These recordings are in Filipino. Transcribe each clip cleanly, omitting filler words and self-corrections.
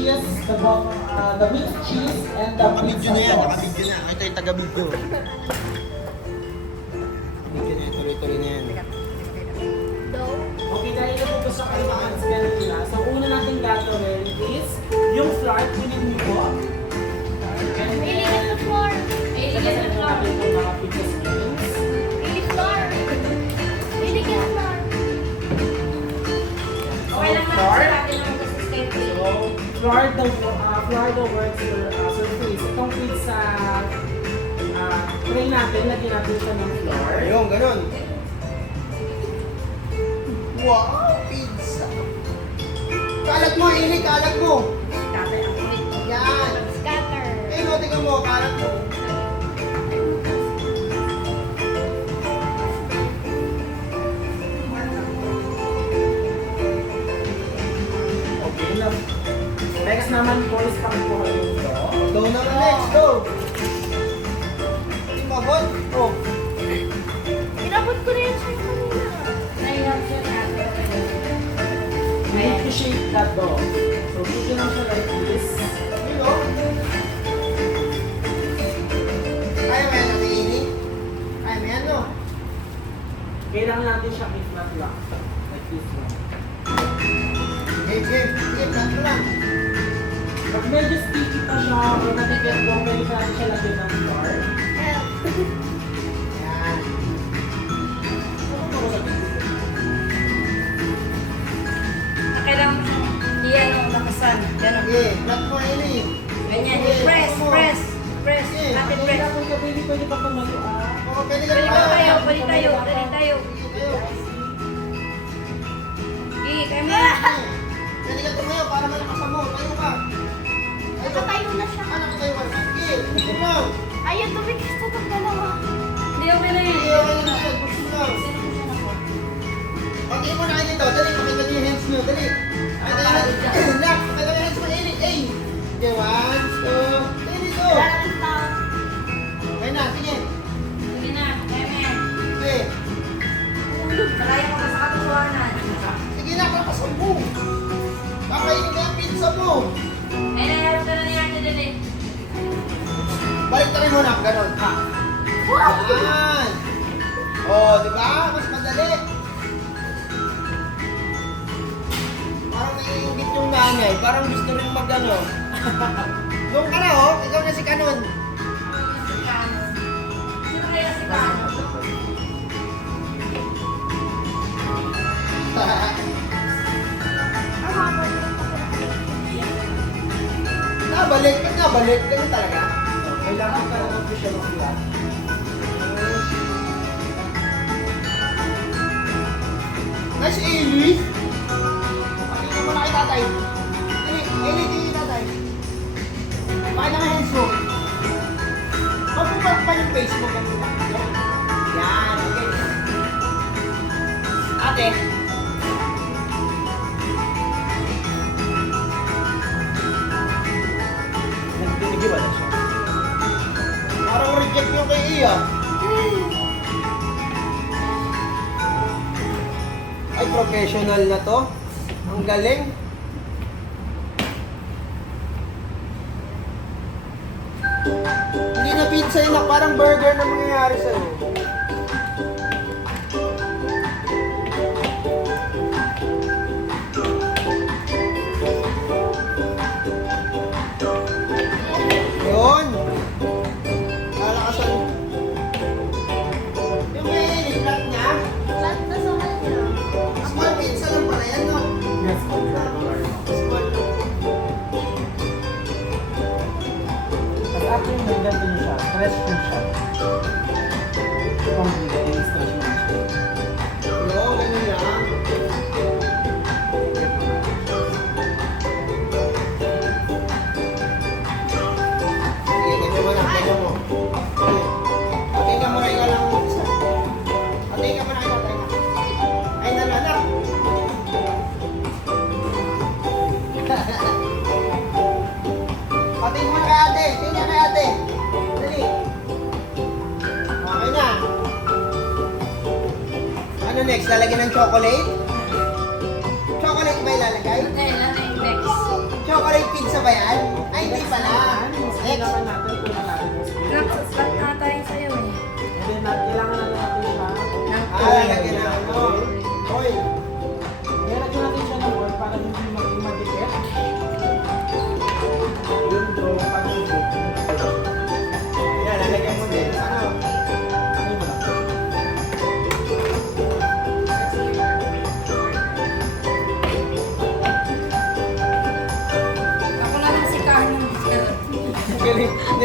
cheese, the mixed cheese, and the Nakabidyo pizza na yan, sauce. nakabidyo na. Ito yung taga-bidyo. Bidyo na yan, tuloy-tuloy na yan. Okay, dahil na po sa kailangan sa kanila. So, una natin gagawin is yung flour, kunin mo po. And then, sasali mo natin itong mga pizza skins. Okay lang Flour. naman natin ang consistency. So, flour the works surface. Itong pizza tray natin, lagyan natin siya ng flour. Ayun, ganun. Wow, pizza. Kalat mo, Ili, kalat mo. Tatay ang kulit. Yan. Scatter. Eh, no, tingnan mo, kalat mo. Okay, next naman po is pangkuha yung dough. Go naman next, go. Hindi mabot. Oh. Inabot ko na yun siya kanina. Nahihap siya na ate. You need to shape that dough. So, put it lang siya like this. You know? Kaya mo yan, Ate Ili? Kaya mo yan, no? Kailangan natin siya i-flat lang. Like this one. Game, game. Sige, flat mo lang. Pag medyo sticky pa siya, or natiget ko, pwede pa natin siya lagyan ng flour. Yan. Kailangan mo siyang iyan ang lakasan. Ganon. Sige, flat mo, Ili. Ganyan. Sige, Press, mo. press. Press. Sige. Ate, Pwede press. natin siya, pwede pa tumaluan. Oo, pwede ka Balik naman. tayo, balik tayo, balik tayo. Sige, tayo. Sige, kaya mo na. Pwede ka tumayo para malakasan mo. Tayo ka. Nakatayo na siya. Ah, nakatayo ka. Sige, push mo lang. Ayun, tumigil sa itong dalawa. Hindi, okay na yan. Sige, okay na yan. Push mo lang. Okay mo na kayo dito. Dali, pakita niyo yung hands niyo. Dali. Pakita niyo yung hands. Nak, pakita niyo yung hands mo. Ili. Ay. Okay, 1, 2. Dali dito. Okay na, sige. Sige na, kaya mo yan. Sige. Malayo mo na sa katuwanan. Sige na, kalakasan mo. Kakainin ka yung pizza mo. Ay, naharap ka na ni Ate Dali. Balik tayo muna. Ganon. Ha. Yan. Oh, di ba? Mas madali. Parang naiingit yung nanay. Parang gusto rin mag-ano. Nung ka na, oh. Ikaw na si Kanon. Sino kaya si Kano? Nabalik. Ba't nabalik? Ganun talaga. Kailangan talaga po siya mag-flat. Nice, Eli. Pakinggan mo na kay tatay. Eli, tingin tatay. Pakita nga hands mo. Pagpupak pa yung face mo. Ganun lang. Yan, okay. Ate. Nagpinigil na siya. Parang reject yung kay Iya. Ay, professional na to. Ang galing. Hindi na pizza yun, parang burger na mangyayari sa'yo. Yun. Lalakasan. Yung may flat niya, small pizza lang pala yan, no? Yes, Small. Tapos after yung nagganto niyo siya, stretch niyo siya. Kung hindi, stretch niyo siya. Yo, ganun lang. Sige, ganyan mo lang, ganyan mo. Sige. Patinga mo rin ka lang isa. Patinga mo na kayo, patinga. Ay, nalala. Patinga mo na kay ate. Tingnan kay ate. Dali. Okay na. Ano next? Lalagyan ng chocolate? Chocolate ba ilalagay? Okay, lang yung next. Chocolate pizza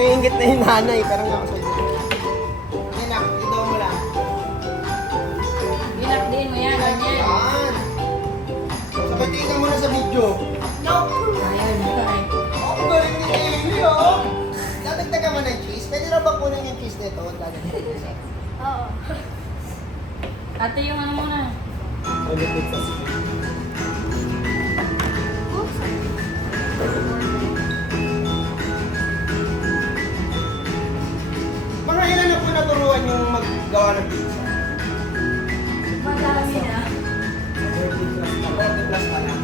Naiingit na yung nanay, pero nga ako sa'yo. Yan lang, ito mo lang. Ilakdiin mo yan, ganyan. Yan. Sabay tingnan mo na sa video. Ayan, ayan. Oh, galing ni Ailey, oh. Dadagdagan mo ng cheese. Pwede na ba kunin yung cheese nito? Dadagdagan mo siya. Oo. Ate, yung ano muna. Malipit sa screen. Mga ilan na po naturuan yung maggawa ng pizza? Madami na. 40 plus pa lang.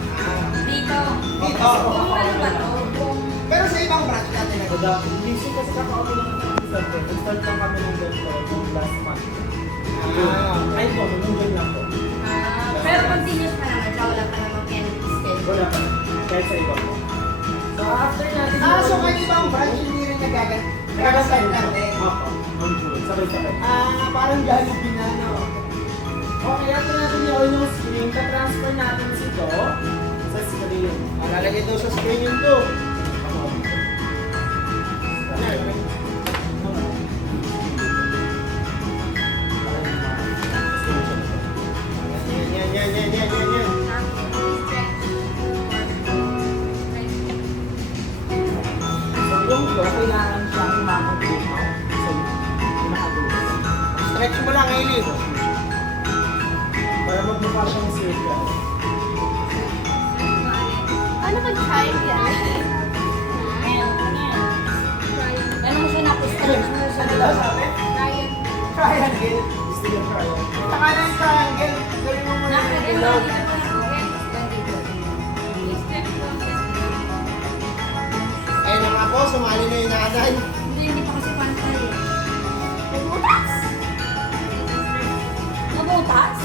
Dito. Dito. Kung ano ba to? Kung Pero sa ibang branch natin na Wala. Hindi siya kasi kakaopen lang ng December. Nag-start lang kami ng ganito yung last month. Ay po, nung June lang po. pero continuous pa naman siya. Wala pa naman end schedule. Wala pa. Kahit sa iba po. So after natin... So kahit ibang branch, hindi rin nagagat. Nagkakasal Nagagat na. natin. Opo. Noong June. Sabay-sabay. Parang Jollibee na, no? Okay, after natin yung oil ng screen, ka-transfer natin ito sa screen. Lalagay daw sa screen yun to. Yan. So yung ito, kailangan siyang umabot dito. So, pinakadulo. Stretch mo lang, Ailey. Para magmukha siyang circle. Ano ba trying yan? Ano mo siya na-stretch mo siya Ano daw sabi? Ryan. Triangle. Gusto yung trial. Saka na yung triangle. Gawin mo muna yung ilog. Ayun na nga po, sumali na yung nanay. Hindi pa kasi pantay. Nabutas? Nabutas?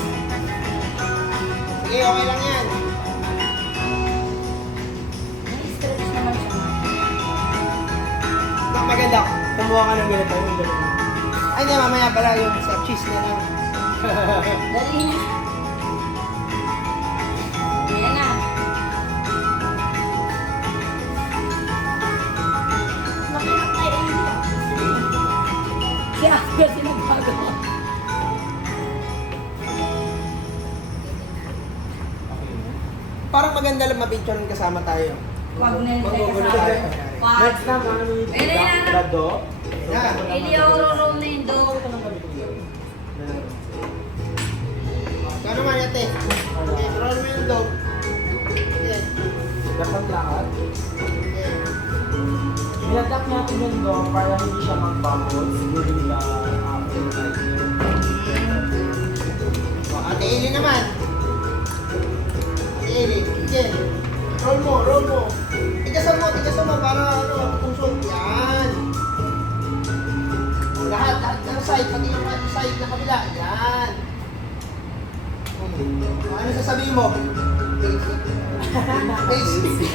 Sige, okay lang yan. Na-stretch naman siya. Maganda. Kumuha ka ng ganito. Yung ganito. Ay, hindi, mamaya pala yung sa cheese na lang. Dali na. Ayan na. Nakirap na yun. Kaya kasi nagpagawa. Parang maganda lang mapicturean kasama tayo. Wag na yung Magugulo kasama. tayo. Next naman, Pwede na. Lado. Yan. Ilioro na yung dough. Ikaw naman, ate. Okay, roll mo yung dough. Okay. Dapat lahat. Okay. Nilatak natin yung dough para hindi siya mag-bubbles during the overnight. Ate Eli naman. Ate Eli, sige. Roll mo. Tigasan mo para pusot. Yan. Lahat ng side, pati yung side na kabila. Yan. Ano sasabihin mo? Basic.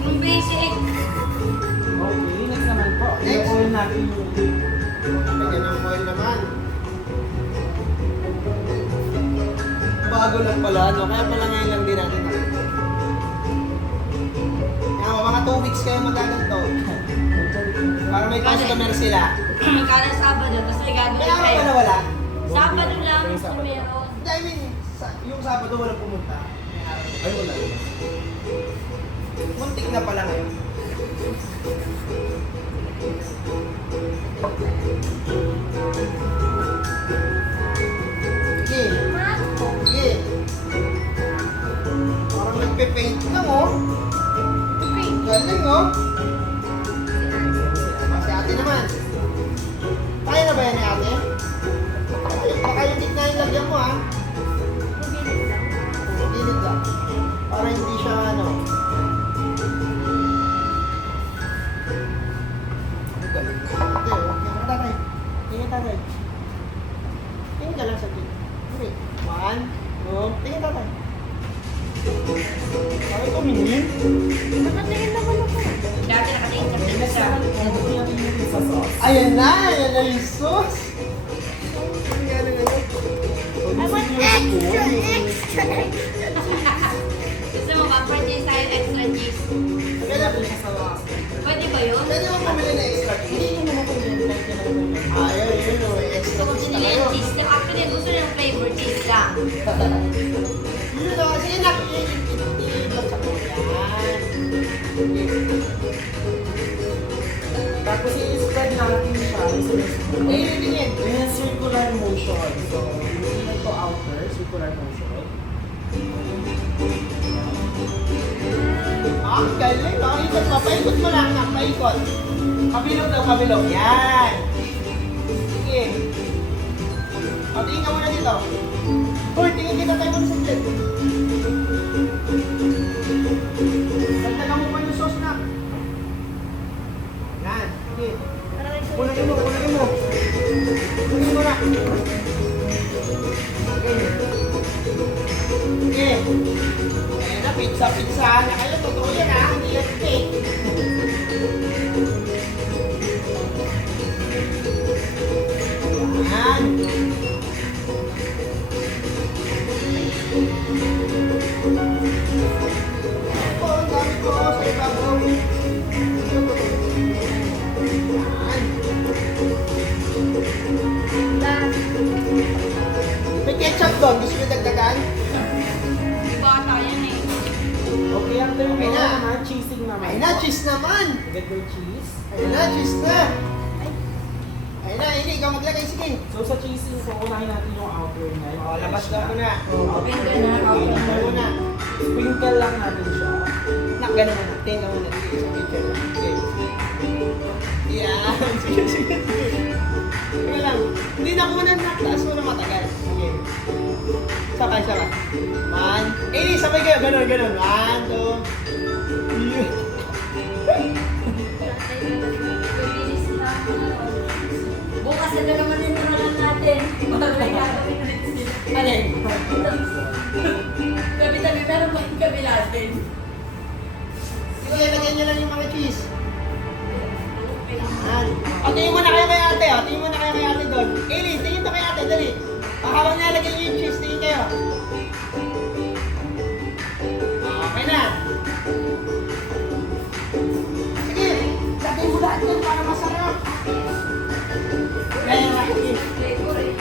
Yung basic. Okay, next naman po. Next. I-oil natin yung Lagyan ng oil naman. Bago lang pala, no? Kaya pala ngayon lang din natin nakita. Yan, mga 2 weeks kayo magaganto. Para may customer sila. Kada Sabado, tapos ligado May na araw kayo. pa na wala. Sabado lang, gusto meron. Hindi, I mean, yung Sabado walang pumunta. May araw. Ay, wala. Muntik na pala ngayon. Sige. Sige. Parang nagpe-paint lang, oh. Galing, oh. Si ate naman. Kaya na ba yan ni ate? Baka yung gitna yung lagyan mo, ha? Gilid lang. Para hindi siya, ano. Ang galing. Ate, oh. Tingin ka, tatay. Tingin, tatay. Tingin ka lang sa gilid. Okay. 1, 2, tingin, tatay. Bakit umingin? Nakatingin naman ako. Dati nakatingin ka Next siya. naman, ito yung sa sauce. Ayan na yung sauce. Ang galing na yun. I want extra. Gusto mo ba? Purchase tayo extra cheese. Kaya natin siya sa mga Pwede ba yun? Pwede mo pumili na extra Hindi cheese? nyo naman kung yun, kahit yun naman yun. Ayaw, yun o. Extra Gusto ko cheese binili tayo. yung cheese. Actually, gusto niya yung flavor cheese lang. Yun o. Sige na. I-vlog sa ko. Yan. Tapos i-spread natin siya. Eh, yun din. In a circular motion. So, inner to outer, circular motion. Ah, galing. Ah, ikot mo. Paikot mo lang. Paikot. Kabilog daw, kabilog. Yan. Sige. O, tingin ka muna dito. Hoy, tingin kita tayo muna sa plate. Dagdagan mo pa yung sauce na. Yan. Sige. Kunain mo, kunain mo. Kunain mo na. Okay. Sige. Ayan na, pizza na kayo. Totoo yan ha. Hindi yan cake. Yan. Ako, ang dami ko sa ibabaw. Yan. May ketchup doon. Gusto nyo dagdagan? Bata yan eh. Okay, after Okay mo na. naman, cheesing naman. Ayun na, cheese naman. Get your cheese. Ayun na, cheese na. Ayun na, hindi. Ikaw maglagay. Sige. So sa cheesing, so unahin natin yung outer na. Yung O, labas daw mo na. Open ka na. Open Labas mo na. Sprinkle lang natin siya. Nak, ganun na. Tingnan mo na. Sige, sa picture lang. Sige. Yan. Sige, sige, sige. Sige lang. Hindi na muna naktaas mo na matagal. Sige. Saka, saka. Man. Eh, sabay kayo. Ganun, ganun. 1, 2. Bilis na. Bukas na naman yung naman natin. Magkakay gagawin ulit sila. Alin? Gabi-tabi, meron ba yung gabi natin? Sige, lagyan nyo lang yung mga cheese. Yan. O, tingin mo na kayo kay ate. O, tingin mo na kayo kay ate doon. Eli, tingin to kay ate. Dali. Habang nalagyan nyo yung cheese, tingin kayo. Okay na. Sige, lagay mo lahat yan para masarap. Kaya nga, sige. Flavor eh.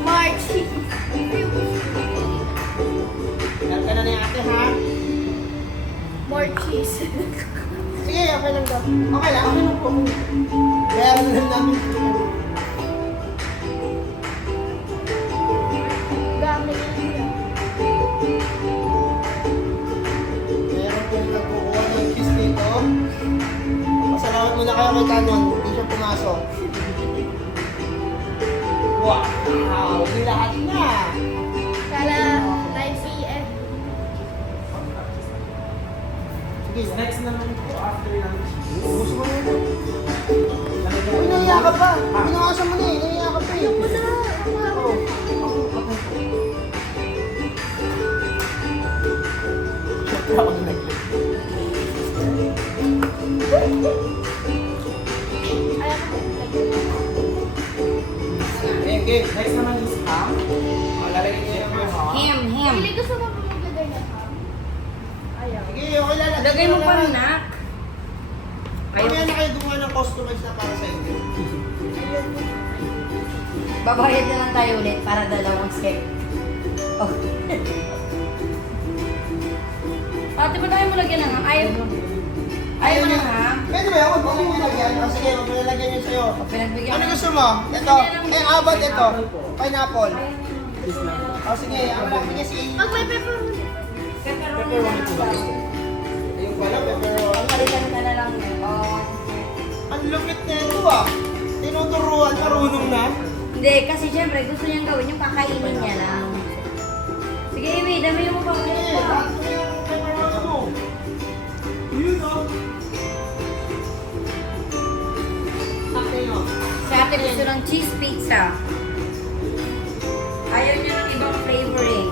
March. Lahat ka na ni ate, ha? More cheese. Sige, okay lang daw. Okay lang, okay lang po. Kaya lang namin. Gamit yun. Meron pong nagkukuha ng cheese dito. Pasalamat muna kayo kay Canon. Hindi siya pumasok. Wow! Hindi lahat na. Kala 9 p.m. Sige, Next naman po, after ng cheese. gusto mo na ito. lalagyan Uy, natin nahiya ka pa. Ah. Pinakasan mo na eh. Nahiya ka pa eh. Ako na. Oo. Siyempre ako na nag-live. Ayaw ko. Okay. Next naman is ham. Lalagyan niyo yung mga ha. Ham. Pili ko sa mga maglagay ng ham. Ayaw. Sige, okay lang. Lagay mo pa nak. Mamaya na kayo gumawa ng customized na para sa inyo. Babayad na lang tayo ulit para dalawang set. Oh. Ate, ba tayo mo lagyan ng ham? Ayaw mo. Ayaw mo ng ham? Pwede ba yun? Huwag mo nilagyan. O sige, huwag mo nilagyan yun sa'yo. O, pinagbigyan Ano ng- gusto mo? Ito. Eh, abat ito. Pineapple. Ayaw mo. This lang. O sige, ang laki niya si... Pag may pepperoni. Pepperoni na lang ba? Yung pala, pero... Pagkalitan ka na lang yun. Oh. Ang lupit na ito ah. Tinuturuan, marunong na. Hindi, kasi syempre gusto niyang gawin yung kakainin niya lang. Sige, Amy, dami mo pa. Eh, lahat mo yung pepperoni mo. Yun oh. Sakto yun. Si ate gusto ng cheese pizza. Ayaw niya ng ibang flavoring.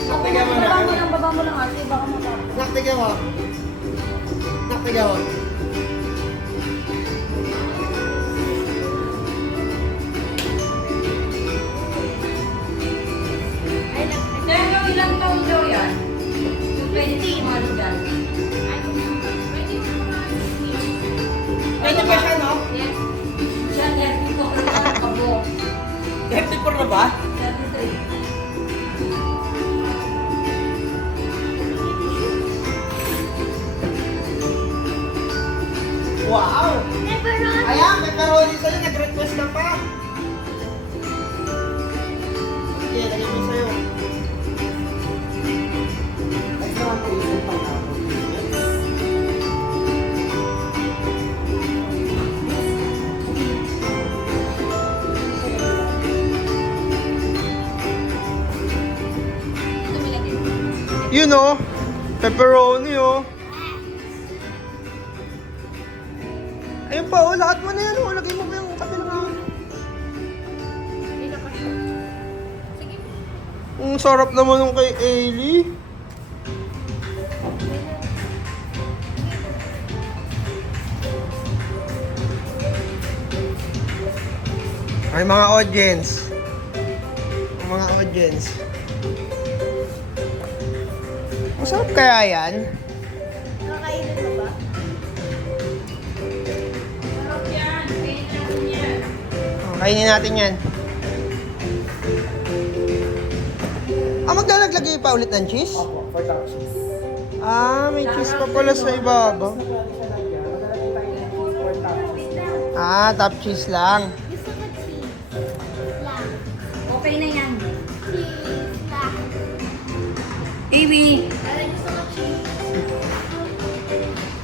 Tignan mo na. Baba mo lang ate, baka matapos. Naktigan mo. Naktigan mo. Ay, ilang taon daw yan? 20 ano dyan? na ba siya, no? Yes. Siya, yan. Dito ka na kabo. 34 na ba? 33. Wow! Pepperoni. Ayan, pepperoni sa'yo. Nag-request ka pa. Sige, lagay mo sa'yo. Extra one po yung pang-tapos. Dito may lagay. Yun o. Pepperoni o. Ayun pa o. Lahat mo na yan o. Lagay mo pa yung kabilang. Dito pa siya. Sige. Ang sarap naman nung kay Ailey. Ay, mga audience. Mga audience. Masarap kaya yan? Kakainin mo ba? Sarap yan. Kainin natin yan. Oh, kainin natin yan. Maglalagay pa ulit ng cheese? Opo, for top cheese. May cheese pa pala sa ibabaw. Pwede siya lagyan. Maglalagay tayo ng cheese for top cheese. Top cheese lang. Gusto ko cheese. Lang. Okay na yan. Cheese lang. Amy. Pero gusto ko cheese.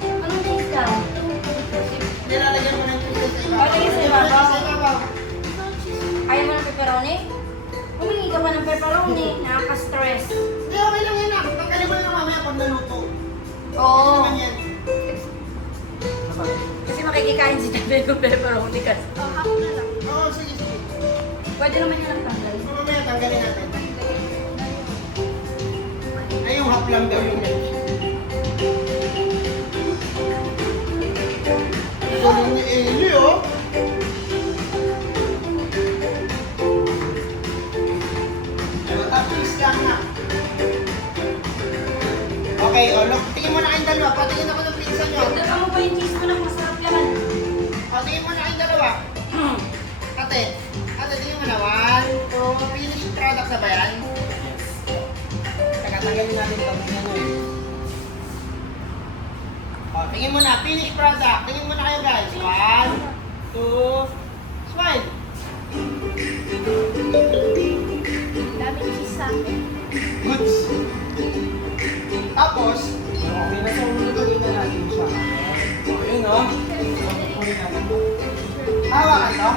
Anong cheese ka? Nilalagyan mo ng cheese sa ibabaw. Lagay sa ibabaw. Gusto ko cheese. Ayaw mo ng pepperoni? Humingi ka pa ng pepperoni. Nakaka-stress. Hindi, okay lang yan. Tanggalin mo na mamaya pag naluto. Oo. Naman yan. Kasi makikikain si Tatay ng pepperoni kasi. Oh, half na lang. Oo, sige, sige. Pwede naman yan ang tanggal. Mamaya tanggalin natin. Ay, yung half lang daw yung lunch. Galing ni Eli, oh. Tapos lang na. Okay, look. Tingin mo na kayong dalawa. Patingin ako ng pizza nyo. Dala mo pa yung cheese mo na masarap yan. Tingin mo na kayong dalawa. Ate, tingin mo na. 1, 2, finished product na ba yan? Tanggalin natin ito. Tingnan nyo eh. Tingin mo na. Finished product. Tingin mo na kayo, guys. 1, 2, smile. Daming cheese sa akin. Goods. Tapos, Okay na, so lulutuin na natin siya. Ayun o. Lulutuin natin. hawakan to.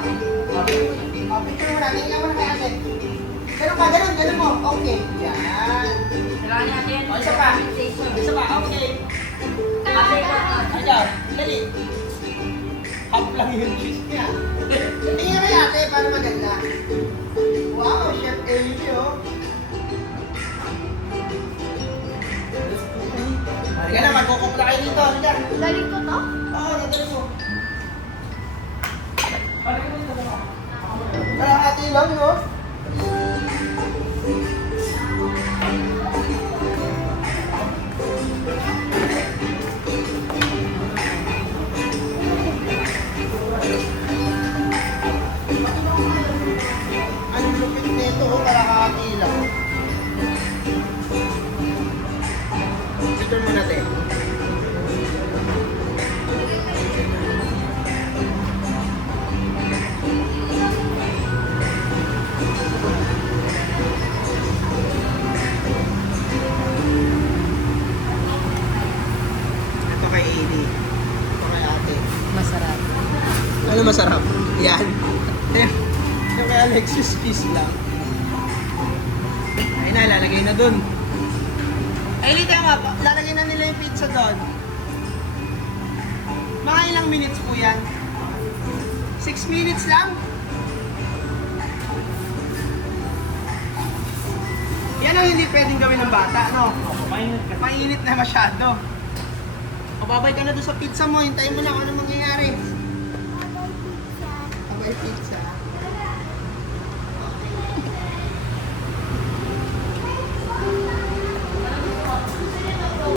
Picture mo na. Tingnan mo na kay ate. Ganun ka, ganun mo. Okay. Yan. Kailangan natin. Isa pa. Isa pa. Okay. Ayan. Dali. Half lang yung cheese niya. Tingnan kay ate para maganda. Wow, Chef Eli, oh. Halika na, magkukupla kayo dito. Halika. Galing ko to? Oo, nadali mo. Parang ito ito ba? Kalahati lang, no? Ang lupit nito, oh, kalahati lang. Picture mo natin. Ito kay Amy. Ito kay ate. Masarap. Ano masarap? Yan. Ito kay Alexis cheese lang. Ay na, lalagay na dun. Ay, hindi tama. Lalagay na nila yung pizza doon. Mga ilang minutes po yan? 6 minutes lang? Yan ang hindi pwedeng gawin ng bata, no? Mainit ka. Mainit na masyado. O, babay ka na doon sa pizza mo. Hintayin mo na kung ano mangyayari. Babay pizza.